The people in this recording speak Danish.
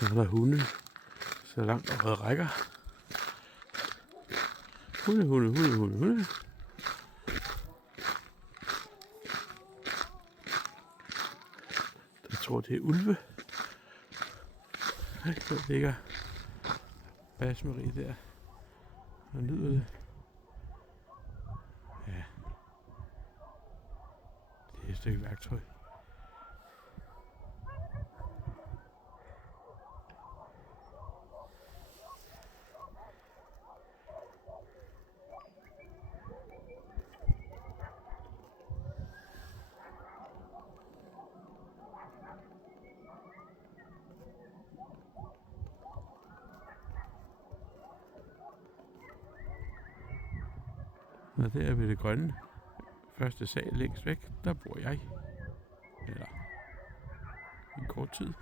Så er der hunde, så langt øjet rækker. Hunde. Jeg tror, det er ulve. Der ligger Bas-Marie der og nyder det. Ja, det er et stykke værktøj. Og der er ved det grønne. Første sal længst væk, der bor jeg. Eller i kort tid.